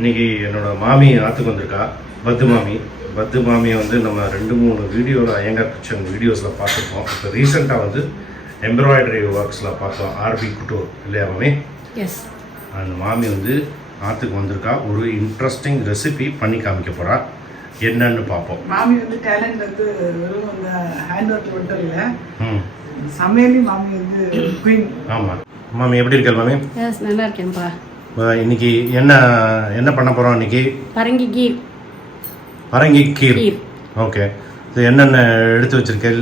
இன்றைக்கி என்னோடய மாமி ஆற்றுக்கு வந்திருக்கா. பத்து மாமியை வந்து நம்ம 2-3 வீடியோவில் ஐயங்கார் கிச்சன் வீடியோஸில் பார்த்துருக்கோம். இப்போ ரீசெண்டாக வந்து எம்ப்ராய்டரி ஒர்க்ஸில் பார்த்தோம். ஆர்பி குட்டூர் இல்லையா மாமி? எஸ். அந்த மாமி வந்து ஆற்றுக்கு வந்திருக்கா. ஒரு இன்ட்ரெஸ்டிங் ரெசிபி பண்ணி காமிக்க போகிறா. என்னன்னு பார்ப்போம். மாமி வந்து டேலண்ட் வந்து வெறும் அந்த ஹேண்ட் ஒர்க் மட்டும் இல்லை, சமையலையும் மாமி வந்து குயின். ஆமாம் மாமி, எப்படி இருக்கா மாமி? எஸ், நல்லா இருக்கேன்ப்பா. இன்னைக்கு என்ன பண்ண போகிறோம்? இன்னைக்கு பரங்கி கீர். ஓகே. இது என்னென்ன எடுத்து வச்சிருக்கேன்?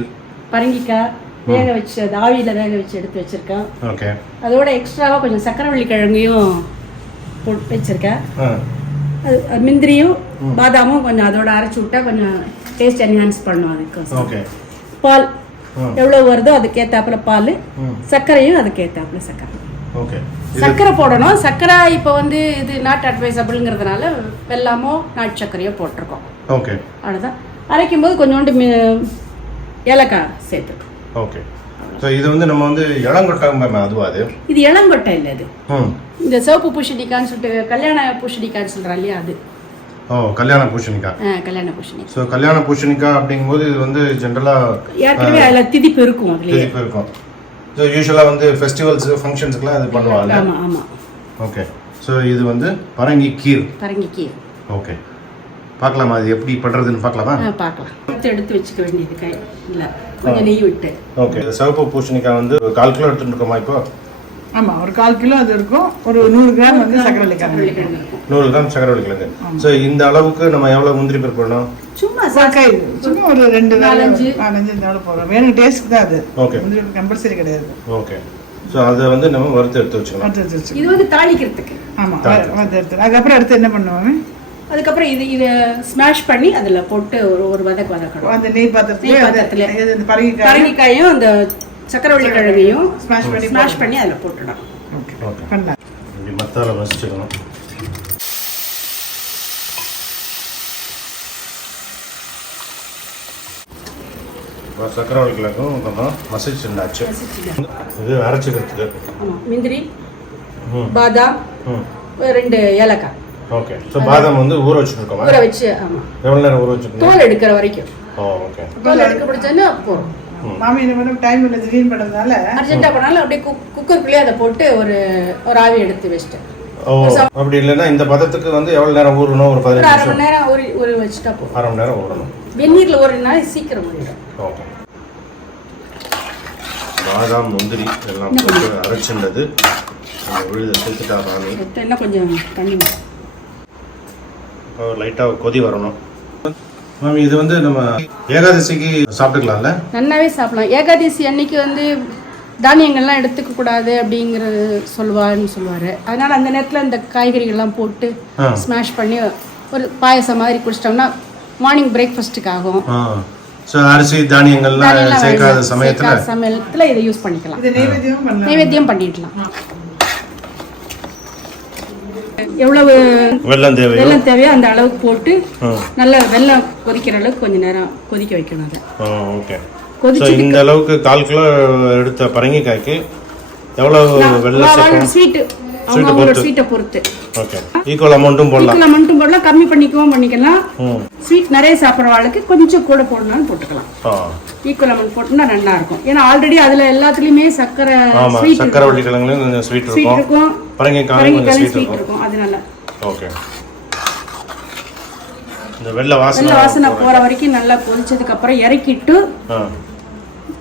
பரங்கிக்காய் வேக வச்சு, அது ஆவியில் வேக வச்சு எடுத்து வச்சிருக்கேன். ஓகே. அதோட எக்ஸ்ட்ராவாக கொஞ்சம் சக்கரவள்ளி கிழங்கையும் போட்டு வச்சிருக்கேன். அது முந்திரியும் பாதாமும் கொஞ்சம் அதோட அரைச்சி விட்டா கொஞ்சம் டேஸ்ட் என்ஹான்ஸ் பண்ணும். அதுக்கு ஓகே. பால் எவ்வளோ வருதோ அதுக்கேற்றாப்புல பால், சர்க்கரையும் அதுக்கேற்றாப்புல சர்க்கரை. ஓகே. சர்க்கரை போடணும். சர்க்கரை இப்போ வந்து இது நாட் அட்வைசபிள்ங்கிறதுனால வெல்லமோ நாட்டு சர்க்கரையோ போட்டிருக்கோம். ஓகே. அவ்வளோதான். அரைக்கும் போது கொஞ்சோண்டு ஏலக்காய் சேர்த்து. ஓகே. ஸோ இது வந்து நம்ம வந்து இளங்கொட்டை, அதுவா? அது இது இளங்கொட்டை இல்லை, இது இந்த சிவப்பு பூசணிக்கான்னு சொல்லிட்டு கல்யாண பூசணிக்கான்னு சொல்கிறாங்க இல்லையா, அது. ஓ, கல்யாண பூசணிக்காய். கல்யாண பூசணிக்காய். ஸோ கல்யாண பூசணிக்காய் அப்படிங்கும்போது இது வந்து ஜென்ரலாக ஏற்கனவே அதில் திதிப்பு இருக்கும். அதுலேயே திதிப்பு இருக்கும். ஸோ யூஸ்வலாக வந்து ஃபெஸ்டிவல்ஸ் ஃபங்க்ஷன்ஸுக்குலாம் இது பண்ணுவாங்க. ஆமாம் ஆமாம். ஓகே. ஸோ இது வந்து பரங்கி கீர். ஓகே. பார்க்கலாமா அது எப்படி பண்ணுறதுன்னு பார்க்கலாமா? பார்க்கலாம். எடுத்து வச்சுக்க வேண்டியது கை இல்லை, கொஞ்சம் நெய் விட்டு. ஓகே. சிவப்பு பூசணிக்காய் வந்து 1/4 கிலோ எடுத்துட்டு இருக்கோமா இப்போ? ஆமாம், ஒரு 1/4 கிலோ அது இருக்கும். ஒரு 100 கிராம் வந்து சக்கரவள்ளி கிழங்கு. 100 கிராம் சக்கரவள்ளி கிழங்கு. ஸோ இந்த அளவுக்கு நம்ம எவ்வளோ முந்திரி பருப்பு வேணும்? சும்மா ஒரு 2-4 எவ்வளோ போடுறோம், வேணும் டேஸ்ட் தான் அது. ஓகே. முந்திரி கம்பல்சரி கிடையாது. ஓகே. ஸோ அதை வந்து நம்ம வறுத்து எடுத்து வச்சுக்கலாம். இது வந்து தாளிக்கிறதுக்கு. ஆமாம், வறுத்து எடுத்து அதுக்கப்புறம் எடுத்து என்ன பண்ணுவாங்க, அதுக்கப்புறம் இது ஸ்மாஷ் பண்ணி அதில் போட்டு ஒரு வதக்கணும். அந்த நெய் பாத்திரத்தில் பரங்கிக்காயும் அந்த சக்கரவள்ளி கிழங்கையும் ஸ்மாஷ் பண்ணி அதில் போட்டுடலாம். ஓகே. பண்ணலாம். இப்படி மத்தால வச்சுக்கணும். சக்கரவள்ளி கிழங்கும் கொஞ்சம் மசிச்சுண்டாச்சு. இது அரைச்சிக்கிறதுக்கு முந்திரி, பாதாம், 2 ஏலக்காய். ஓகே. ஸோ பாதாம் வந்து ஊற வச்சுருக்கோம். ஊற வச்சு, ஆமாம். எவ்வளோ நேரம் ஊற வச்சுருக்கோம்? தோல் எடுக்கிற வரைக்கும். ஓகே. தோல் எடுக்க பிடிச்சோன்னா போதும். மாமி என்ன பண்ண டைம் இல்லை, திடீர்னு பண்ணதுனால அர்ஜென்ட்டாக பண்ணாலும் அப்படியே குக்கருக்குள்ளேயே அதை போட்டு ஒரு ஆவி எடுத்து வச்சுட்டேன். அப்படி இல்லைன்னா இந்த பதத்துக்கு வந்து எவ்வளோ நேரம் ஊறணும்? ஒரு 15 அரை மணி நேரம் ஊற வச்சுட்டா போதும். அரை மணி நேரம் ஊறணும். வெந்நீரில் ஊறினாலே சீக்கிரம் ஊறிடும். ஓகே. பாதாம் முந்திரி எல்லாம் போட்டு அரைச்சின்றது விழுத சேர்த்துட்டா மாமி. என்ன கொஞ்சம் தண்ணி லைட்டாக கொதி வரணும் மாமி. இது வந்து நம்ம ஏகாதசிக்கு சாப்பிட்டுக்கலாம்ல? நல்லாவே சாப்பிடலாம். ஏகாதசி அன்னைக்கு வந்து தானியங்கள்லாம் எடுத்துக்க கூடாது அப்படிங்கிறது சொல்லுவார். அதனால அந்த நேரத்தில் இந்த காய்கறிகள்லாம் போட்டு ஸ்மாஷ் பண்ணி ஒரு பாயசம் மாதிரி குடிச்சிட்டோம்னா மார்னிங் பிரேக்ஃபாஸ்ட்டுக்கு ஆகும். ஸோ அரிசி தானியங்கள்லாம் சேர்க்காத சமயத்தில் இதை யூஸ் பண்ணிக்கலாம். நைவேத்தியம் பண்ணிடலாம். எவ்வளவு வெல்லம் தேவையோ அந்த அளவுக்கு போட்டு நல்லா வெல்லம் கொதிக்கிற அளவுக்கு கொஞ்ச நேரம் கொதிக்க வைக்கணும். அதை ஓகே. இந்த அளவுக்கு 1/4 கிலோ எடுத்த பரங்கிக்காய்க்கு எவ்வளவு வெல்லம் சேர்க்கணும்? ஸ்வீட்டை பொறுத்து. ஓகே. ஈக்குவல் அமௌண்ட்டும் போடலாம், கம்மி பண்ணிக்கலாம். ஸ்வீட் நிறைய சாப்பிட்ற ஆளுக்கு கொஞ்சம் கூட போடணும்னு போட்டுக்கலாம். ஈக்குவல் அமௌண்ட் போட்டோம்னா நல்லா இருக்கும். ஏன்னா ஆல்ரெடி அதுல எல்லாத்துலயுமே சக்கரவள்ளி கிழங்குலயும் கொஞ்சம் ஸ்வீட் இருக்கும், பரங்கிக்காயும் ஸ்வீட் இருக்கும். அதனால ஓகே. இந்த வெள்ள வாசனை போற வரைக்கும் நல்லா கொதிச்சதுக்கு அப்புறம் இறக்கிட்டு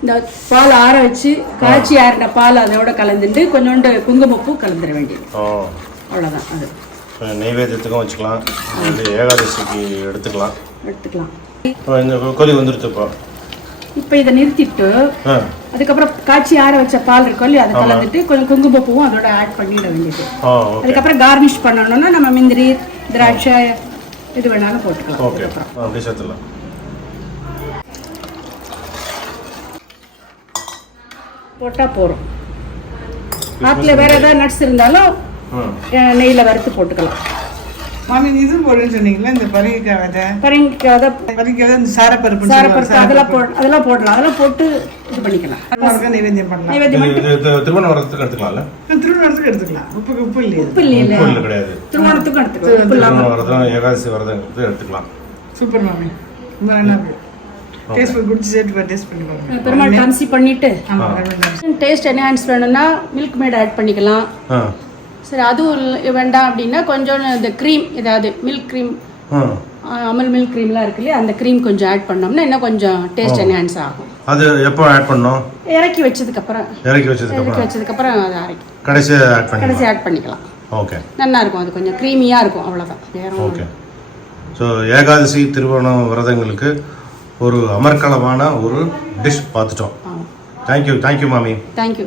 இந்த பால் ஆற வச்சு காய்ச்சி ஆறின பால் அதோட கலந்துட்டு கொஞ்சோண்டு குங்குமப்பூ கலந்துட வேண்டியது. அவ்வளோதான். அது நைவேத்தியத்துக்கும் வச்சுக்கலாம், ஏகாதசிக்கு எடுத்துக்கலாம். இந்த கொதி வந்துருச்சு. இப்போ இதை நிறுத்திட்டு அதுக்கப்புறம் காய்ச்சி ஆற வச்ச பால் இருக்கும் இல்லையா, அதை கலந்துட்டு கொஞ்சம் குங்குமப்பூவும் அதோட ஆட் பண்ணிட வேண்டியது. அதுக்கப்புறம் கார்னிஷ் பண்ணணும்னா நம்ம முந்திரி, திராட்சை இது வேணாலும் போட்டுக்கலாம். அப்படி சேர்த்துலாம். போட்டால் போகிறோம். ஆற்றுல வேற ஏதாவது நட்ஸ் இருந்தாலும் நெய்யில் வறுத்து போட்டுக்கலாம். மாமி இதுவும் போடுன்னு சொன்னீங்களா, இந்த பரங்கிக்காய் இந்த சாரப்பருப்பு அதெல்லாம் போடலாம். அதெல்லாம் போட்டு இது பண்ணிக்கலாம். நைவேத்தியம் பண்ணலாம். திருவண்ணாமலத்துக்கு எடுத்துக்கலாம்ல? திருவோணத்துக்கு எடுத்துக்கலாம். உப்புக்கு உப்பு இல்லையா? உப்பு இல்லையில உப்பு இல்லை கிடையாது. திருவோணத்துக்கும் எடுத்துக்கலாம். உப்பு இல்லாம திருவோணம் ஏகாதசி விரதம் எடுத்துக்கலாம். சூப்பர் மாமி. ரொம்ப நல்லா இருக்கு. டேஸ்ட் குட் செட் டேஸ்ட் பண்ணி பாருங்க. பெருமாள் காமிச்சி பண்ணிட்டு ஆமா. டேஸ்ட் என்ஹான்ஸ் வேணும்னா மில்க் மேட் ஆட் பண்ணிக்கலாம். சரி அதுவும் வேண்டாம் அப்படின்னா கொஞ்சம் இந்த க்ரீம் ஏதாவது மில்க் க்ரீம் அமுல் மில்க் க்ரீம்லாம் இருக்கு இல்லையா அந்த க்ரீம் கொஞ்சம் ஆட் பண்ணோம்னா இன்னும் கொஞ்சம் டேஸ்ட் என்ஹான்ஸ் ஆகும். அது எப்போ ஆட் பண்ணணும்? இறக்கி வச்சதுக்கப்புறம் அதை கடைசி ஆட் பண்ணிக்கலாம். ஓகே, நல்லா இருக்கும். அது கொஞ்சம் க்ரீமியாக இருக்கும், அவ்வளோதான். வேற ஓகே. ஸோ ஏகாதசி திருவோணம் விரதங்களுக்கு ஒரு அமர்க்களமான ஒரு டிஷ் பார்த்துட்டோம். தேங்க்யூ மாமி. தேங்க்யூ.